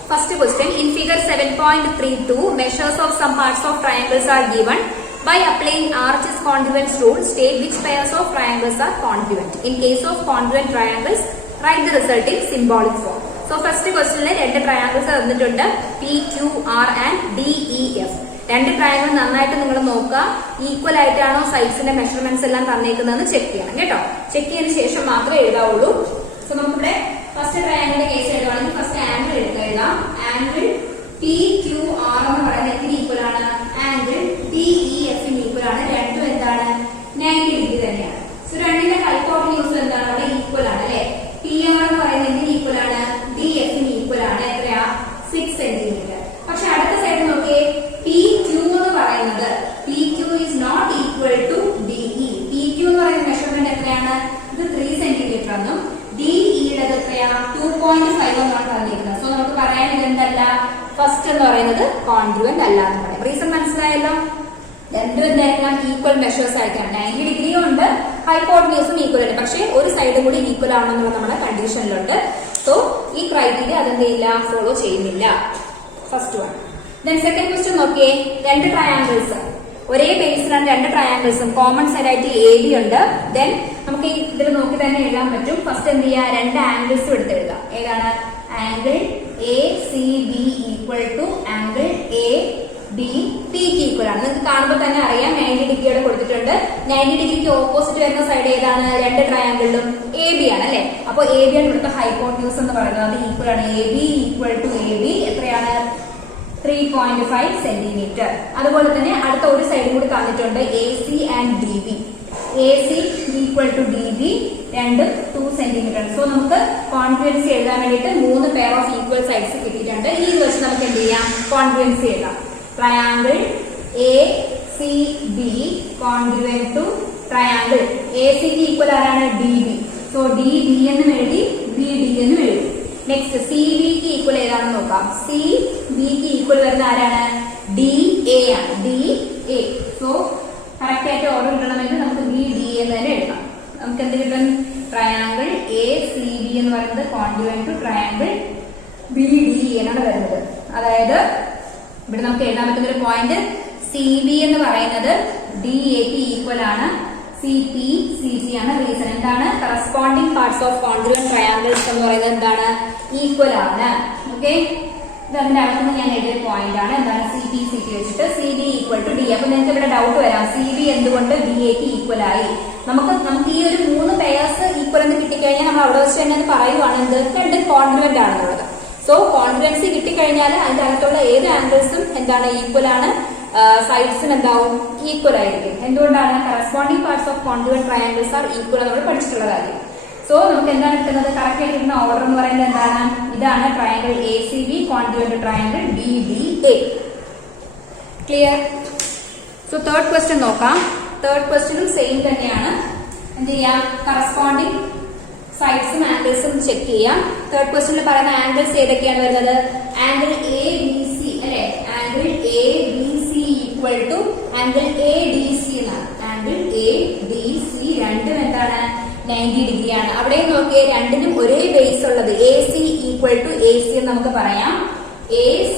first question. In figure 7.32, measures of some parts of triangles are given. By applying Arch's congruence rule, state which pairs of triangles are congruent. In case of congruent triangles, write the result in symbolic form. So first question le രണ്ട് triangles തന്നിട്ടുണ്ട്, PQR and DEF. രണ്ട് triangle നന്നായിട്ട് നിങ്ങൾ നോക്കുക, equal ആയിട്ടാണോ സൈഡ്സിന്റെ measurements എല്ലാം തന്നേക്കുന്നതെന്ന് check ചെയ്യണം കേട്ടോ. ചെക്ക് ചെയ്തതിനു ശേഷം മാത്രമേ എഴുതാവുള്ളൂ. സോ നമുക്കിവിടെ ഫസ്റ്റ് ട്രയാങ്കിളിന്റെ കേസ് എഴുതുകയാണെങ്കിൽ ഫസ്റ്റ് ആംഗിൾ എഴുതാം. ആംഗിൾ PQR എന്ന് പറയുന്നത് എന്തിന് ഈക്വൽ ആണ്? ആംഗിൾ DEF ന് ഈക്വൽ ആണ്. രണ്ടും എന്താണ്? 90 ഡിഗ്രി തന്നെയാണ്. സോ രണ്ടിന്റെ ഹൈപ്പോട്ടന്യൂസ് എന്താണ്? അവിടെ ഈക്വൽ ആണ് അല്ലെ. PR എന്ന് പറയുന്നത് എന്തിന് ഈക്വൽ ആണ്? DF ന് ഈക്വൽ ആണ്. എത്രയാ? 6 സെന്റിമീറ്റർ. പക്ഷെ അടുത്ത സൈഡ് നോക്കിയേ, PQ എന്ന് പറയുന്നത് PQ is not equal to DE. PQ എന്ന് പറയുന്ന മെഷർമെന്റ് എത്രയാണ്? ഇത് 3 സെന്റിമീറ്റർ എന്നും DE യുടെ എത്രയാ? 2.5 എന്നാണ് പറഞ്ഞിരിക്കുന്നത്. സോ നമുക്ക് പറയാൻ ഇതെന്തല്ല, ഫസ്റ്റ് എന്ന് പറയുന്നത് കോൺഗ്രുവന്റ് അല്ല എന്ന് പറയാം. റീസൺ മനസ്സിലായല്ലോ? രണ്ടും എന്തായിരിക്കണം? ഈക്വൽ മെഷേഴ്സ് ആയിരിക്കണം. 90 ഡിഗ്രിയും ഉണ്ട്, ഹൈപ്പോട്ടന്യൂസും ഈക്വൽ ഉണ്ട്. പക്ഷേ ഒരു സൈഡ് കൂടി ഈക്വൽ ആണെന്നുള്ള നമ്മുടെ കണ്ടീഷനിലുണ്ട്. സോ ഈ ക്രൈറ്റീരിയ അതെന്തില്ല, ഫോളോ ചെയ്യുന്നില്ല. First one. Then second question നോക്കിയേ, രണ്ട് ട്രയാങ്കിൾസ് ഒരേ ബേസിലാണ്, രണ്ട് ട്രയാങ്കിൾസും കോമൺ സൈഡ് ആയിട്ട് AB ഉണ്ട്. ദെൻ നമുക്ക് ഇതിൽ നോക്കി തന്നെ എഴുതാൻ പറ്റും. ഫസ്റ്റ് എന്ത് ചെയ്യുക, രണ്ട് ആംഗിൾസും എടുത്ത് എഴുതാം. ഏതാണ്? Angle ACB equal to angle ADP equal ആണ്. നിങ്ങൾക്ക് കാണുമ്പോൾ തന്നെ അറിയാം 90 ഡിഗ്രിയോടെ കൊടുത്തിട്ടുണ്ട്. 90 ഡിഗ്രിക്ക് ഓപ്പോസിറ്റ് വരുന്ന സൈഡ് ഏതാണ്? രണ്ട് ട്രയാങ്കിളിലും AB ആണ് അല്ലെ. അപ്പൊ AB ആണ് ഇവിടുത്തെ ഹൈപ്പോട്ടന്യൂസ് എന്ന് പറയുന്നത്. അത് ഈക്വൽ ആണ്. AB ഈക്വൽ ടു AB എത്രയാണ്? 3.5 സെന്റിമീറ്റർ. അതുപോലെ തന്നെ അടുത്ത ഒരു സൈഡ് കൂടി തന്നിട്ടുണ്ട്, AC and DB. AC equal to DB രണ്ടും 2 സെന്റിമീറ്റർ. സോ നമുക്ക് കോൺഗ്രുവൻസി എഴുതാൻ വേണ്ടിയിട്ട് 3 പെയർ ഓഫ് ഈക്വൽ സൈഡ്സ് കിട്ടിയിട്ടുണ്ട്. ഈ വെച്ച് നമുക്ക് എന്ത് ചെയ്യാം, കോൺഗ്രുവൻസി എഴുതാം. Triangle ACB congruent to triangle AC ക്ക് ഈക്വൽ ആരാണ്? DB. സോ DB എന്നും എഴുതി, BD എന്നും എഴുതി. നെക്സ്റ്റ് CB ക്ക് ഈക്വൽ ഏതാണെന്ന് നോക്കാം. CB ക്ക് ഈക്വൽ വരുന്ന ആരാണ്? DA ആണ്. DA. സോ കറക്റ്റ് ആയിട്ട് ഓർഡർ കിട്ടണമെങ്കിൽ നമുക്ക് BDA എന്ന് തന്നെ എഴുതാം. നമുക്ക് എന്ത് കിട്ടും? ട്രയാങ്കിൾ ACB എന്ന് പറയുന്നത് കോൺഗ്രുവന്റ് ടു ട്രയാങ്കിൾ BDA എന്നാണ് വരുന്നത്. അതായത് ഇവിടെ നമുക്ക് എഴുതാൻ പറ്റുന്ന ഒരു പോയിന്റ്, CB എന്ന് പറയുന്നത് DA ക്ക് ഈക്വൽ ആണ്. CP CG ആണ്. റീസൺ എന്താണ്? Corresponding parts of congruent triangles എന്ന് പറയുന്നത് എന്താണ്? ഈക്വൽ ആണ്. ഓക്കെ, ഇത് അതിന്റെ അകത്തുനിന്ന് ഞാൻ എഴുതിയ പോയിന്റ് ആണ്. എന്താണ്? CP CP വെച്ചിട്ട് CB ഈക്വൽ ടു DA. അപ്പൊ നിങ്ങൾക്ക് ഇവിടെ ഡൗട്ട് വരാം, CB എന്തുകൊണ്ട് DA ക്ക് ഈക്വൽ ആയി? നമുക്ക് ഈ ഒരു 3 പെയർസ് ഈക്വൽ എന്ന് കിട്ടിക്കഴിഞ്ഞാൽ നമ്മൾ അവിടെ വെച്ച് തന്നെ പറയുവാണ് എന്ത്? രണ്ട് കോൺഗ്രുവന്റ് ആണെന്നുള്ളത്. സോ കോൺഗ്രുവൻസി കിട്ടിക്കഴിഞ്ഞാൽ അതിന്റെ അകത്തുള്ള ഏത് ആംഗിൾസും എന്താണ്? ഈക്വൽ ആണ്. സൈഡ്സും എന്താവും? ഈക്വൽ ആയിരിക്കും. എന്തുകൊണ്ടാണ്? Corresponding parts of congruent triangles are equal നമ്മൾ പഠിച്ചിട്ടുള്ള കാര്യം. സോ നമുക്ക് എന്താണ് കിട്ടുന്നത്? കറക്റ്റ് ആയിട്ട് കിട്ടുന്ന ഓർഡർ എന്ന് പറയുന്നത് എന്താണ്? ഇതാണ് triangle ACB congruent triangle BDA. Clear? So third question നോക്കാം. തേർഡ് ക്വസ്റ്റ്യനും സെയിം തന്നെയാണ്. എന്ത് ചെയ്യാം? കറസ്പോണ്ടിങ് സൈഡ്സും ആംഗിൾസും ചെക്ക് ചെയ്യാം. തേർഡ് ക്വസ്റ്റ്യനിൽ പറയുന്ന ആംഗിൾസ് ഏതൊക്കെയാണ് വരുന്നത്? ആംഗിൾ ABC അല്ലെ. Angle ABC equal to angle ADC എന്നാണ്. ആംഗിൾ ADC രണ്ടും എന്താണ്? 90 ഡിഗ്രിയാണ്. അവിടെ നോക്കിയേ, രണ്ടിനും ഒരേ ബേസ് ഉള്ളത്. AC ഈക്വൽ ടു AC എന്ന് നമുക്ക് പറയാം. AC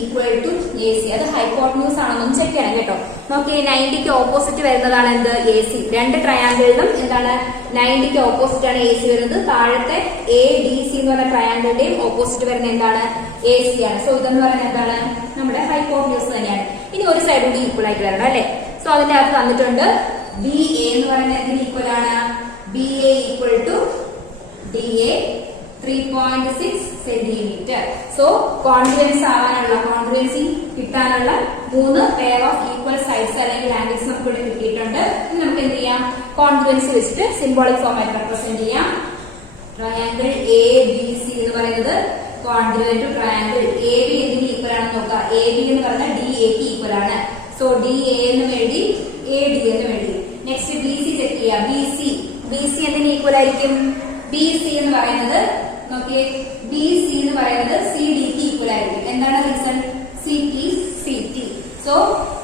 equal to AC. അത് ഹൈപ്പോട്ടന്യൂസ് ആണെന്നും ചെക്ക് ചെയ്യണം കേട്ടോ. നോക്കിയേ, 90ക്ക് ഓപ്പോസിറ്റ് വരുന്നതാണ് എന്ത്? AC. രണ്ട് ട്രയാങ്കിളിലും എന്താണ്? 90ക്ക് ഓപ്പോസിറ്റ് ആണ് AC വരുന്നത്. താഴത്തെ ADC എന്ന് പറയുന്ന ട്രയാങ്കിളിന്റെയും ഓപ്പോസിറ്റ് വരുന്ന എന്താണ്? AC ആണ്. സോ ഇതെന്ന് പറയുന്നത് എന്താണ്? നമ്മുടെ ഹൈപ്പോട്ടന്യൂസ് തന്നെയാണ്. ഇനി ഒരു സൈഡ് കൂടി ഈക്വൽ ആയിട്ട് വരണം അല്ലെ. സോ അതിന്റെ അകത്ത് തന്നിട്ടുണ്ട് BA എന്ന് പറയുന്നത് എന്തിന് ഈക്വൽ ആണ്? BA equal to DA 3.6 centimetre. So congruency കിട്ടാനുള്ള 3 പെയർ ഓഫ് ഈക്വൽ സൈഡ്സ് അല്ലെങ്കിൽ ആംഗിൾസ് നമുക്ക് ഇവിടെ കിട്ടിയിട്ടുണ്ട്. ഇനി നമുക്ക് എന്ത് ചെയ്യാം? കോൺഗ്രുവൻസി വെച്ചിട്ട് സിംബോളിക് ഫോമായിട്ട് റെപ്രസെന്റ് ചെയ്യാം. ട്രയാങ്കിൾ ABC എന്ന് പറയുന്നത് കോൺഗ്രുവന്റ് ടു ട്രയാങ്കിൾ AB എന്തിന് ഈക്വൽ ആണെന്ന് നോക്കാം. AB എന്ന് പറഞ്ഞാൽ DA ക്ക് ഈക്വൽ ആണ്. സോ DA എന്നും എഴുതി, AD എന്നും എഴുതി. നെക്സ്റ്റ് BC ചെക്ക് ചെയ്യാം. BC എന്തിന് ഈക്വൽ ആയിരിക്കും? BC എന്ന് പറയുന്നത് നോക്കിയേ, BC എന്ന് പറയുന്നത് CD ക്ക് ഈക്വൽ ആയിരിക്കും. എന്താണ് reason? CP CT. So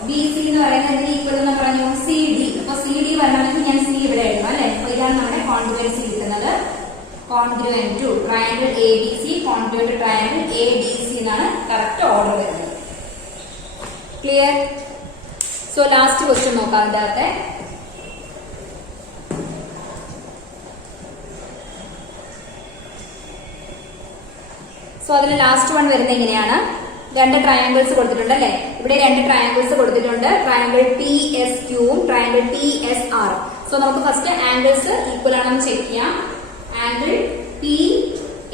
BC എന്ന് പറയുന്നത് എന്തിന് ഈക്വൽ എന്ന് പറഞ്ഞു? CD. അപ്പൊ CD വരണമെങ്കിൽ ഞാൻ C ഇവിടെ എഴുതാം അല്ലെ. അപ്പൊ ഇതാണ് നമ്മുടെ കോൺഗ്രുവൻസി കിട്ടുന്നത്. Congruent to triangle A B C congruent to triangle A D C എന്നാണ് കറക്റ്റ് ഓർഡർ വരുന്നത്. ക്ലിയർ? സോ ലാസ്റ്റ് ക്വസ്റ്റ്യൻ നോക്കാം. അതിന്റെ അകത്തെ സോ അതിൽ ലാസ്റ്റ് വൺ വരുന്നത് എങ്ങനെയാണ്? രണ്ട് ട്രയാങ്കിൾസ് കൊടുത്തിട്ടുണ്ട് അല്ലെ? ഇവിടെ രണ്ട് ട്രയാങ്കിൾസ് കൊടുത്തിട്ടുണ്ട്. ട്രയാങ്കിൾ ടി എസ് ക്യൂവും triangle T S R. So നമുക്ക് ഫസ്റ്റ് ആംഗിൾസ് ഈക്വൽ ആണെന്ന് ചെക്ക് ചെയ്യാം. ആംഗിൾ പി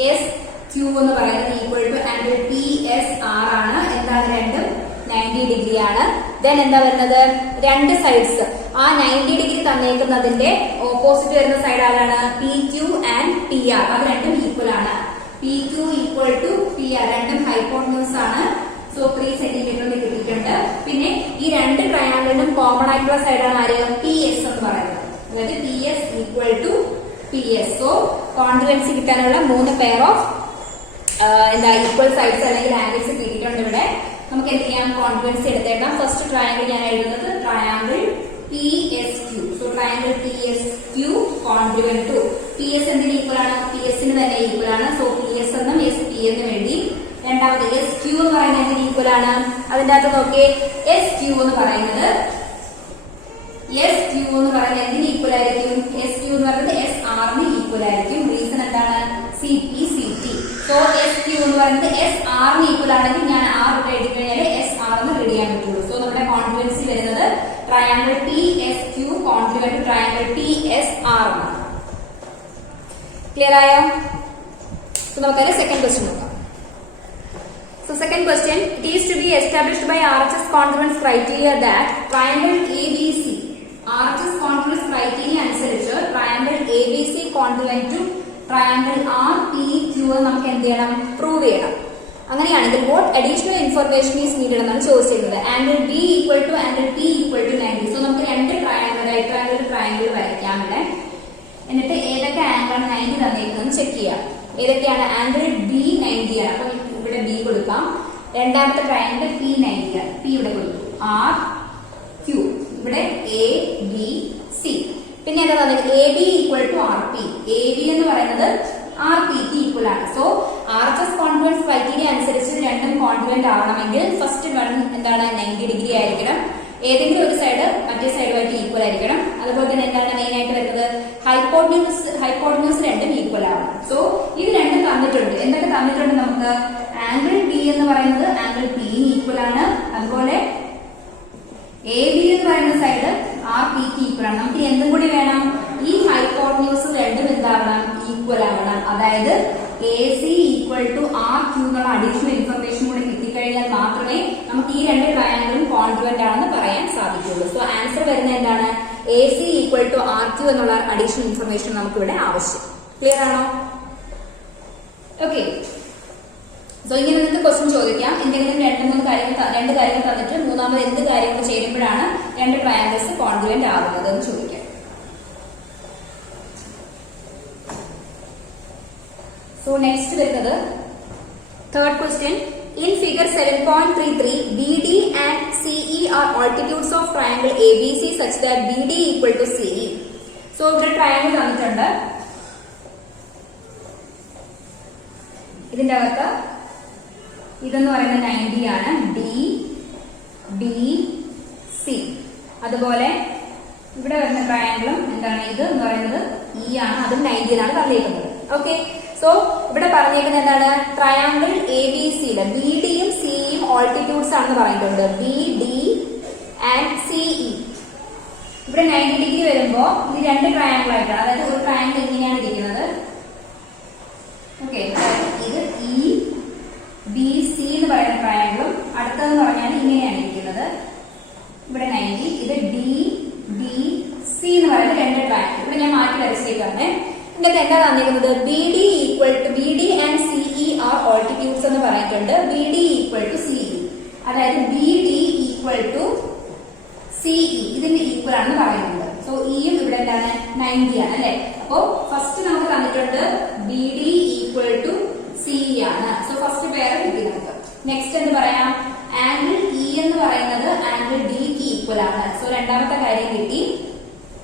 എസ് ക്യൂ എന്ന് പറയുന്നത് equal to angle P S R ആണ്. എന്താണ്? രണ്ടും 90 ഡിഗ്രി ആണ്. ദെൻ എന്താ വരുന്നത്? രണ്ട് സൈഡ്സ് ആ 90 ഡിഗ്രി തന്നേക്കുന്നതിന്റെ ഓപ്പോസിറ്റ് വരുന്ന സൈഡ് ആരാണ്? P Q and P R. അത് രണ്ടും ഈക്വൽ ആണ്. P Q equal to P R. രണ്ടും ഹൈപ്പോട്ടന്യൂസ് ആണ്. സോ 3 സെന്റിമീറ്റർ കിട്ടിയിട്ടുണ്ട്. പിന്നെ ഈ രണ്ട് ട്രയാങ്കിളിനും കോമൺ ആയിട്ടുള്ള സൈഡാണ് ആര്? പി എസ് എന്ന് പറയുന്നത്. അതായത് P S equal to P S. So congruency കിട്ടാനുള്ള 3 പെയർ ഓഫ് ഈക്വൽ സൈഡ്സ് അല്ലെങ്കിൽ ആംഗിൾസ് കിട്ടിയിട്ടുണ്ട്. ഇവിടെ നമുക്ക് എന്ത് ചെയ്യാം? കോൺഗ്രുവൻസി എടുത്തേക്കാം. ഫസ്റ്റ് ട്രയാങ്കിൾ ഞാൻ എഴുതുന്നത് triangle P S Q. So triangle P S Q congruent to P S എന്തിന് ഈക്വൽ ആണ്? പി എസിന് തന്നെ ഈക്വൽ ആണ്. സോ പി എസ് എന്നും എസ് പി എന്ന് വേണ്ടി. രണ്ടാമത് എസ് ക്യൂ എന്ന് പറയുന്നത് എന്തിന് ഈക്വൽ ആണ്? അതിന്റെ അകത്ത് നോക്കിയേ, എസ് ക്യൂ എന്ന് പറയുന്നത് എന്തിന് ഈക്വൽ ആയിരിക്കും? എസ് ക്യൂ എന്ന് പറയുന്നത് എസ് ആറിന് ഈക്വൽ ആയിരിക്കും. റീസൺ എന്താണ്? C P C T. So S Q എന്ന് പറയുന്നത് എസ് ആറിന് ഈക്വൽ ആണെങ്കിൽ ഞാൻ ആർ ഇവിടെ എഴുതി കഴിഞ്ഞാൽ എസ് ആർ എന്ന് റെഡി ചെയ്യാൻ പറ്റുള്ളൂ. സോ നമ്മുടെ കോൺഗ്രുവൻസി വരുന്നത് triangle T S Q congruent triangle T S R ആണ്. ക്ലിയർ ആയോ? സോ നമുക്കതിന്റെ സെക്കൻഡ് ക്വസ്റ്റ്യൻ നോക്കാം. So second question, it is to be established by RHS congruence criteria that triangle ABC RHS congruence criteria അനുസരിച്ച് triangle ABC congruent to triangle RPQ നമുക്ക് എന്ത് ചെയ്യണം? Prove ചെയ്യണം. അങ്ങനെയാണെങ്കിൽ what additional information is needed എന്നാണ് ചോദിച്ചിരുന്നത്. Angle B equal to angle P equal to 90. So നമുക്ക് രണ്ട് ട്രയാങ്കിൾ വരയ്ക്കാം ഇവിടെ. എന്നിട്ട് ഏതൊക്കെ ആംഗിളാണ് 90 തന്നിരിക്കുന്നത് ചെക്ക് ചെയ്യാം. ഏതൊക്കെയാണ്? ആംഗിൾ B 90 ആണ്. അപ്പൊ ഇവിടെ ബി കൊടുക്കാം. രണ്ടാമത്തെ ട്രയാങ്കിൾ പി 90 ആണ്. പി ഇവിടെ കൊടുത്തു. ആർ ക്യൂ ഇവിടെ എ ബി സി. പിന്നെ എന്താ പറയുന്നത്? A B equal to R P. A B എന്ന് പറയുന്നത് ആർ പിക്ക് ഈക്വൽ ആണ്. സോ RHS കോൺഗ്രുവൻസ് ക്രൈറ്റീരിയ അനുസരിച്ച് രണ്ടും കോൺഗ്രുവന്റ് ആവണമെങ്കിൽ ഫസ്റ്റ് വൺ എന്താണ്? 90 ഡിഗ്രി ആയിരിക്കണം. ഏതെങ്കിലും ഒരു സൈഡ് മറ്റേ സൈഡുമായിട്ട് ഈക്വൽ ആയിരിക്കണം. അതുപോലെ തന്നെ എന്താണ് മെയിൻ ആയിട്ട് വരുന്നത്? ഹൈപ്പോട്ടന്യൂസ് രണ്ടും ഈക്വൽ ആവണം. സോ ഇത് രണ്ടും തന്നിട്ടുണ്ട്. എന്തൊക്കെ തന്നിട്ടുണ്ട്? നമുക്ക് ആംഗിൾ ബി എന്ന് പറയുന്നത് ആംഗിൾ പിന് ഈക്വൽ ആണ്. അതുപോലെ എ ബി എന്ന് പറയുന്ന സൈഡ് ആർ പിക്ക് ഈക്വൽ ആണ്. നമുക്ക് എന്തും കൂടി വേണം? ഈ ഹൈപ്പോട്ടന്യൂസ് രണ്ടും എന്താവണം? ഈക്വൽ ആവണം. അതായത് A C equal to R Q എന്നുള്ള അഡീഷണൽ ഇൻഫർമേഷൻ കൂടി കിട്ടിക്കഴിഞ്ഞാൽ മാത്രമേ നമുക്ക് ഈ രണ്ട് ട്രയാങ്കിളും കോൺഗ്രുവന്റ് ആണെന്ന് പറയാൻ സാധിക്കുള്ളൂ. സോ ആൻസർ വരുന്നത് എന്താണ്? A C equal to R Q എന്നുള്ള അഡീഷണൽ ഇൻഫർമേഷൻ നമുക്ക് ഇവിടെ ആവശ്യം. ക്ലിയർ ആണോ? ഓക്കെ. സോ ഇങ്ങനെ നിങ്ങൾക്ക് ക്വസ്റ്റ്യൻ ചോദിക്കാം. എന്തെങ്കിലും രണ്ട് കാര്യങ്ങൾ തന്നിട്ട് മൂന്നാമത് എന്ത് കാര്യങ്ങൾ ചേരുമ്പോഴാണ് രണ്ട് ട്രയാങ്കിൾസ് കോൺഗ്രുവന്റ് ആകുന്നത് എന്ന് ചോദിക്കാം. സോ നെക്സ്റ്റ് വരുന്നത് third question. In figure 7.33, BD and CE are altitudes of triangle ABC such that BD equal to CE. So ഇവിടെ ട്രയാങ്കിൾ തന്നിട്ടുണ്ട്. ഇതിന്റെ അകത്ത് ഇതെന്ന് പറയുന്നത് 90 ആണ്. D B C. അതുപോലെ ഇവിടെ വരുന്ന ട്രയാങ്കിളും എന്താണ്? ഇത് എന്ന് പറയുന്നത് ഇ ആണ്. അതും 90 ആണ് തന്നിരിക്കുന്നത്. ഓക്കെ. സോ ഇവിടെ പറഞ്ഞേക്കുന്നത് എന്താണ്? ട്രയാങ്കിൾ എ ബി സിയില് ബി ഡിയും സിയും ഓൾട്ടിറ്റ്യൂഡ്സ് ആണെന്ന് പറഞ്ഞിട്ടുണ്ട്. B D and C E. ഇവിടെ 90 ഡിഗ്രി വരുമ്പോ ഇത് രണ്ട് ട്രയാങ്കിൾ ആയിട്ടാണ്. അതായത് ഒരു ട്രയാങ്കിൾ ഇങ്ങനെയാണ് ഇരിക്കുന്നത്. ഓക്കെ. ഇത് ഇ ബി സി എന്ന് പറയുന്ന ട്രയാങ്കിളും അടുത്തതെന്ന് പറഞ്ഞാൽ ഇങ്ങനെയാണ് ഇരിക്കുന്നത്. ഇവിടെ 90. ഇത് ഡി ബി സി എന്ന് പറയുന്ന രണ്ട് ട്രയാങ്കിൾ. ഇവിടെ ഞാൻ മാറ്റി വരച്ചേക്കാണ്. ഇതിനൊക്കെ എന്താ തന്നിരിക്കുന്നത്? B D equal to B D and CE are altitudes എന്ന് പറഞ്ഞിട്ടുണ്ട്. B D equal to CE. അതായത് B D equal to CE ഇതിന്റെ ഈക്വൽ ആണെന്ന് പറയുന്നുണ്ട്. സോ ഇയും ഇവിടെ എന്താണ്? 90 ആണ് അല്ലെ? അപ്പോ ഫസ്റ്റ് നമുക്ക് തന്നിട്ടുണ്ട് B D equal to C E ആണ്. സോ ഫസ്റ്റ് പേര് കിട്ടി നമുക്ക്. നെക്സ്റ്റ് എന്ന് പറയാം ആംഗിൾ ഇ എന്ന് പറയുന്നത് ആംഗിൾ ഡിക്ക് ഈക്വൽ ആണ്. സോ രണ്ടാമത്തെ കാര്യം കിട്ടി.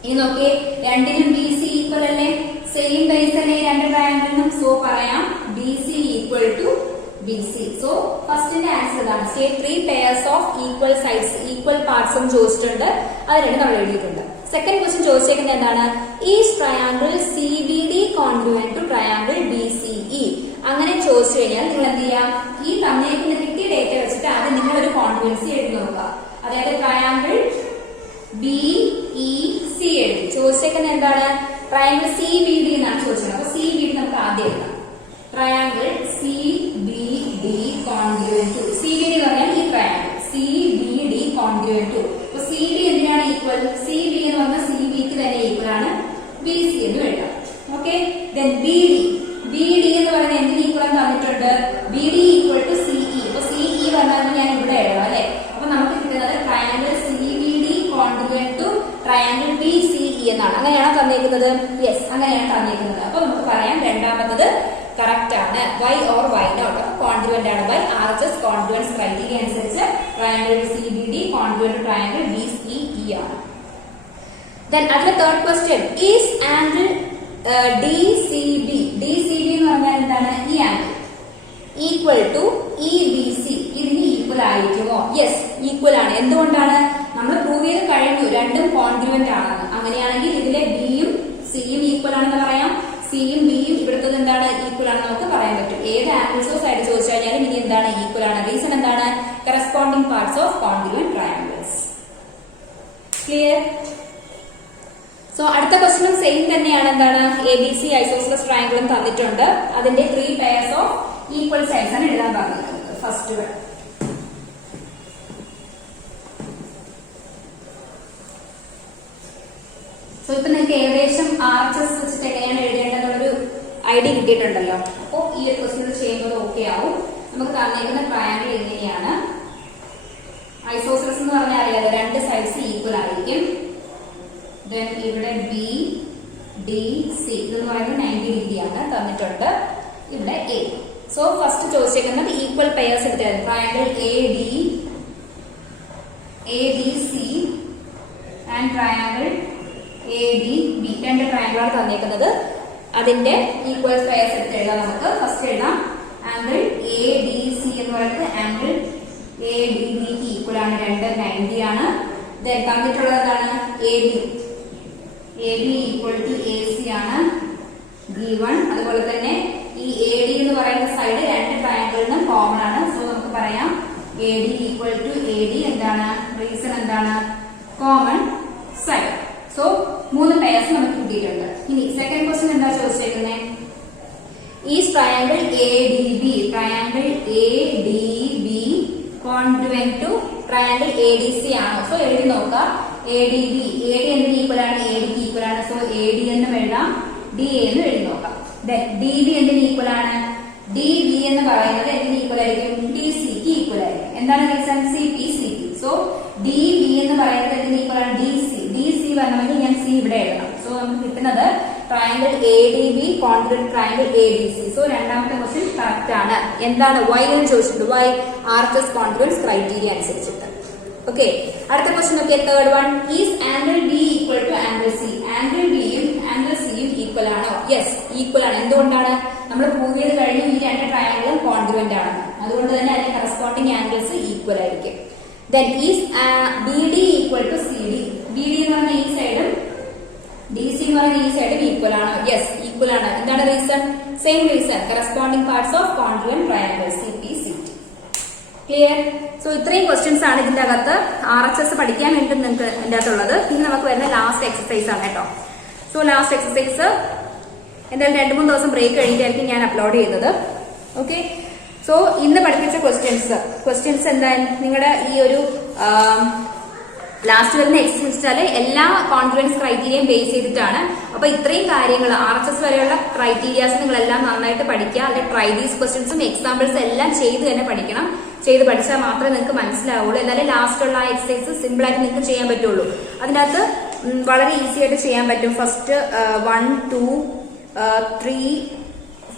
ഇനി നോക്കിയേ, രണ്ടിനും ബി സി ഈക്വൽ അല്ലേ? സെയിം ബേസ് തന്നെ രണ്ട് ട്രയാങ്കിളിനും. സോ പറയാം BC equal to BC. So ഫസ്റ്റിന്റെ ആൻസർ ഇതാണ്. State 3 pairs of equal sides equal parts എന്ന് ചോദിച്ചിട്ടുണ്ട്. അത് രണ്ട് നമ്മൾ എഴുതിയിട്ടുണ്ട്. സെക്കൻഡ് ക്വസ്റ്റ്യൻ ചോദിച്ചേക്കുന്നത് എന്താണ്? Is triangle CBD congruent to triangle BCE. അങ്ങനെ ചോദിച്ചു കഴിഞ്ഞാൽ നിങ്ങൾ എന്ത് ചെയ്യാം? ഈ തന്നേക്കുന്ന കിട്ടിയ ഡേറ്റ വെച്ചിട്ട് അത് നിങ്ങൾ ഒരു കോൺഗ്രുവൻസി എഴുതി നോക്കുക. അതായത് ട്രയാങ്കിൾ BEC എഴുതി. ചോദിച്ചേക്കുന്നത് എന്താണ്? ട്രയാങ്കിൾ CBD എന്നാണ് ചോദിച്ചത്. അപ്പൊ CBD നമുക്ക് ആദ്യം എഴുതാം. Triangle CBD congruent to, CBD എന്ന് പറഞ്ഞാൽ ഈ ട്രയാങ്കിൾ CBD കോൺഗ്രുവന്റ് ടു. അപ്പൊ CD എന്തിനാണ് ഈക്വൽ? CB എന്ന് പറഞ്ഞാൽ CBക്ക് തന്നെ ഈക്വൽ ആണ് BC എന്ന് എഴുതാം. ഓക്കെ. ദെൻ BD എന്ന് പറയുന്നത് എന്തിന് ഈക്വൽ എന്ന് തന്നിട്ടുണ്ട്? BD equal to CE. അപ്പൊ CE പറഞ്ഞാൽ ഞാൻ ഇവിടെ എഴുതാം അല്ലെ. അപ്പൊ നമുക്ക് കിട്ടുന്നത് triangle CBD congruent to triangle BCE എന്നാണ്. അങ്ങനെയാണ് തന്നേക്കുന്നത്. യെസ്, അങ്ങനെയാണ് തന്നേക്കുന്നത്. അപ്പൊ നമുക്ക് പറയാം രണ്ടാമത്തത് കറക്റ്റ് ആണ്. Y or Y not congruent ആണ്. ബൈ RHS കോൺഗ്രുവൻസ് ക്രൈറ്റീരിയ അനുസരിച്ച് triangle CBD congruent to triangle BCE ആണ്. Then അടുത്ത third question, is angle DCB എന്ന് പറഞ്ഞാൽ എന്താണ്? ഈ ആംഗിൾ ഈക്വൽ ടു EBC. ഇതിന് ഈക്വൽ ആയിരിക്കുമോ? യെസ്, ഈക്വൽ ആണ്. എന്തുകൊണ്ടാണ്? നമ്മൾ പ്രൂവ് ചെയ്ത് കഴിഞ്ഞു രണ്ടും കോൺഗ്രുവന്റ് ആണെന്ന്. അങ്ങനെയാണെങ്കിൽ ഇതിലെ Bയും Cയും ഈക്വൽ ആണെന്ന് പറയാം. Cയും Bയും ഇവിടുത്തെ എന്താണ്? ഈക്വൽ ആണെന്ന് നമുക്ക് പറയാൻ പറ്റും. ഏത് ആംഗിൾസോ സൈഡ് ചോദിച്ചു കഴിഞ്ഞാലും ഇനി എന്താണ്? ഈക്വൽ ആണ്. റീസൺ എന്താണ്? Corresponding parts of congruent triangles. Clear? So അടുത്ത ക്വസ്റ്റ്യനും സെയിം തന്നെയാണ്. എന്താണ്? ABC ഐസോസെലസ് ട്രയാങ്കിളും തന്നിട്ടുണ്ട്. അതിന്റെ 3 പെയർസ് ഓഫ് ഈക്വൽ സൈഡ്സ് ആണ് എഴുതാൻ പറഞ്ഞിട്ടുള്ളത്. ഫസ്റ്റ് വൺ സോ ഇപ്പൊ നിങ്ങൾക്ക് ഏകദേശം RHS വെച്ചിട്ട് എങ്ങനെയാണ് എഴുതേണ്ടതെന്നുള്ളൊരു ഐഡിയ കിട്ടിയിട്ടുണ്ടല്ലോ. അപ്പോ ഈ ഒരു ക്വസ്റ്റ്യൻ ചെയ്യുമ്പോൾ ഓക്കെ ആവും. നമുക്ക് തന്നേക്കുന്ന ട്രയാങ്കിൾ എങ്ങനെയാണ്? ഐസോസെലസ് എന്ന് പറഞ്ഞാൽ അറിയാതെ രണ്ട് സൈഡ്സ് ഈക്വൽ ആയിരിക്കും. ദെൻ ഇവിടെ BDC ഇതെന്ന് പറയുന്നത് 90 ഡിഗ്രി ആണ് തന്നിട്ടുണ്ട്. ഇവിടെ A. സോ ഫസ്റ്റ് ചോദിച്ചേക്കുന്നത് ഈക്വൽ പെയർസ് എടുത്തായിരുന്നു. Triangle ABC and triangle ADB. രണ്ട് ട്രയാങ്കിളാണ് തന്നേക്കുന്നത്. അതിന്റെ ഈക്വൽ പെയർസ് എടുത്ത് എഴുതാം. നമുക്ക് ഫസ്റ്റ് എഴുതാം. ആംഗിൾ ADC എന്ന് പറയുന്നത് ആംഗിൾ ADBക്ക് ഈക്വൽ ആണ്. രണ്ട് 90 ആണ്. ദെൻ തന്നിട്ടുള്ളത് എന്താണ്? AB ഈക്വൽ ടു AC ആണ്. B1. അതുപോലെ തന്നെ ഈ AD എന്ന് പറയുന്ന സൈഡ് രണ്ട് ട്രയാങ്കിളിനും കോമൺ ആണ്. സോ നമുക്ക് പറയാം AD ഈക്വൽ ടു AD. എന്താണ് റീസൺ? എന്താണ്? Common side. സോ 3 പെയർസ് നമുക്ക് കിട്ടിയിട്ടുണ്ട്. ഇനി സെക്കൻഡ് ക്വസ്റ്റ്യൻ എന്താ ചോദിച്ചേക്കുന്നത്? Is triangle ADB congruent to triangle ADC ആണോ? സോ എഴുതി നോക്കാം. ADB എന്തിന് ഈക്വൽ ആണ്? ADക്ക് ഈക്വൽ ആണ്. സോ AD എന്നും എഴുതാം, DA എന്നും എഴുതി നോക്കാം. DB എന്തിന് ഈക്വൽ ആണ്? DB എന്ന് പറയുന്നത് എന്തിന് ഈക്വൽ ആയിരിക്കും? DCക്ക് ഈക്വൽ ആയിരിക്കും. എന്താണ് റീസൺ? CP. സോ DB എന്ന് പറയുന്നത് എന്തിന് ഈക്വൽ ആണ്? DC വരണമെങ്കിൽ ഞാൻ C ഇവിടെ എഴുതണം. സോ നമുക്ക് കിട്ടുന്നത് triangle ADB congruent triangle ADC. So രണ്ടാമത്തെ ക്വസ്റ്റ്യൻ കറക്റ്റ് ആണ്. എന്താണ്? Y എന്ന് ചോദിച്ചിട്ടുണ്ട്. Y RHS കോൺഗ്രുവൻസ് ക്രൈറ്റീരിയ അനുസരിച്ചിട്ട്. ഓക്കെ. അടുത്ത ക്വസ്റ്റ്യൻ ഒക്കെ third one, is angle B equal to angle C. Angle Bയും ആംഗിൾ Cയും ഈക്വൽ ആണോ? യെസ്, ഈക്വൽ ആണ്. എന്തുകൊണ്ടാണ്? നമ്മൾ പ്രൂവ് ചെയ്ത് കഴിഞ്ഞു ഈ രണ്ട് ട്രയാങ്കിളും കോൺഗ്രുവന്റ് ആണ്. അതുകൊണ്ട് തന്നെ അതിന്റെ കറസ്പോണ്ടിങ് ആംഗിൾസ് ഈക്വൽ ആയിരിക്കും. Then is BD equal to CD. BD എന്ന് പറഞ്ഞ ഈ സൈഡും DC എന്ന് പറയുന്ന ഈ സൈഡും ഈക്വൽ ആണോ? യെസ്, ഈക്വൽ ആണ്. എന്താണ് reason? Same reason, corresponding parts of congruent triangle CPCT. Clear? So ഇത്രയും ക്വസ്റ്റ്യൻസ് ആണ് ഇതിന്റെ അകത്ത് RHS പഠിക്കാൻ വേണ്ടി നിങ്ങൾക്ക് ഇതിന്റെ അകത്തുള്ളത്. ഇനി നമുക്ക് വരുന്ന ലാസ്റ്റ് എക്സസൈസ് ആണ് കേട്ടോ. സോ ലാസ്റ്റ് എക്സസൈസ് എന്തായാലും 2-3 ദിവസം ബ്രേക്ക് കഴിഞ്ഞിട്ടായിരിക്കും ഞാൻ അപ്ലോഡ് ചെയ്യുന്നത്. ഓക്കെ. സോ ഇന്ന് പഠിപ്പിച്ച ക്വസ്റ്റ്യൻസ് എന്തായാലും നിങ്ങളുടെ ഈ ഒരു ലാസ്റ്റ് വരുന്ന എക്സസൈസ് എല്ലാ കോൺഫിഡൻസ് ക്രൈറ്റീരിയയും ബേസ് ചെയ്തിട്ടാണ്. അപ്പൊ ഇത്രയും കാര്യങ്ങൾ RHS വരെയുള്ള ക്രൈറ്റീരിയാസ് നിങ്ങളെല്ലാം നന്നായിട്ട് പഠിക്കുക. അതിന്റെ ട്രൈ ദീസ് ക്വസ്റ്റ്യൻസും എക്സാമ്പിൾസും എല്ലാം ചെയ്ത് തന്നെ പഠിക്കണം. ചെയ്ത് പഠിച്ചാൽ മാത്രമേ നിങ്ങൾക്ക് മനസ്സിലാവുള്ളൂ. എന്നാലും ലാസ്റ്റുള്ള ആ എക്സസൈസ് സിമ്പിൾ ആയിട്ട് നിങ്ങൾക്ക് ചെയ്യാൻ പറ്റുള്ളൂ. അതിനകത്ത് വളരെ ഈസി ആയിട്ട് ചെയ്യാൻ പറ്റും. ഫസ്റ്റ് 1, 2, 3,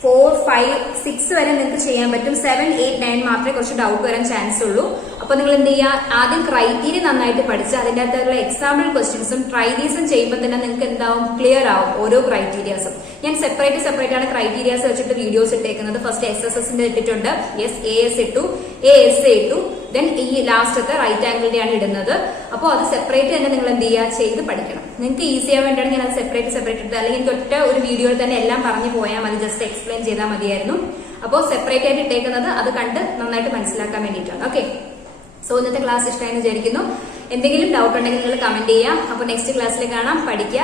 4, 5, 6 വരെ നിങ്ങൾക്ക് ചെയ്യാൻ പറ്റും. 7, 8, 9 മാത്രമേ കുറച്ച് ഡൗട്ട് വരാൻ ചാൻസ് ഉള്ളൂ. അപ്പൊ നിങ്ങൾ എന്ത് ചെയ്യുക, ആദ്യം ക്രൈറ്റീരിയ നന്നായിട്ട് പഠിച്ച് അതിന്റെ അകത്തുള്ള എക്സാമ്പിൾ ക്വസ്റ്റ്യൻസും ട്രൈ ദീസും ചെയ്യുമ്പോൾ തന്നെ നിങ്ങൾക്ക് എന്താവും, ക്ലിയർ ആവും ഓരോ ക്രൈറ്റീരിയാസും. ഞാൻ സെപ്പറേറ്റ് ആണ് ക്രൈറ്റീരിയാസ് വെച്ചിട്ട് വീഡിയോസ് ഇട്ടേക്കുന്നത്. ഫസ്റ്റ് SSSന്റെ ഇട്ടിട്ടുണ്ട്, AS ഇട്ടു, AS ഇട്ടു, ദെൻ ഈ ലാസ്റ്റത്തെ റൈറ്റ് ആംഗിളിന്റെ ആണ് ഇടുന്നത്. അപ്പോൾ അത് സെപ്പറേറ്റ് തന്നെ നിങ്ങൾ എന്ത് ചെയ്യുക, ചെയ്ത് പഠിക്കണം. നിങ്ങൾക്ക് ഈസി ആവാൻ വേണ്ടിയാണ് ഞാൻ അത് സെപ്പറേറ്റ് എടുത്തത്. അല്ലെങ്കിൽ എനിക്ക് ഒറ്റ ഒരു വീഡിയോയിൽ തന്നെ എല്ലാം പറഞ്ഞു പോയാൽ മതി, ജസ്റ്റ് എക്സ്പ്ലെയിൻ ചെയ്താൽ മതിയായിരുന്നു. അപ്പോൾ സെപ്പറേറ്റ് ആയിട്ട് ഇട്ടേക്കുന്നത് അത് കണ്ട് നന്നായിട്ട് മനസ്സിലാക്കാൻ വേണ്ടിയിട്ടാണ്. ഓക്കെ, സോ ഇന്നത്തെ ക്ലാസ് ഇഷ്ടമായെന്ന് വിചാരിക്കുന്നു. എന്തെങ്കിലും ഡൗട്ട് ഉണ്ടെങ്കിൽ നിങ്ങൾ കമന്റ് ചെയ്യാം. അപ്പോൾ നെക്സ്റ്റ് ക്ലാസ്സിൽ കാണാം. പഠിക്കുക.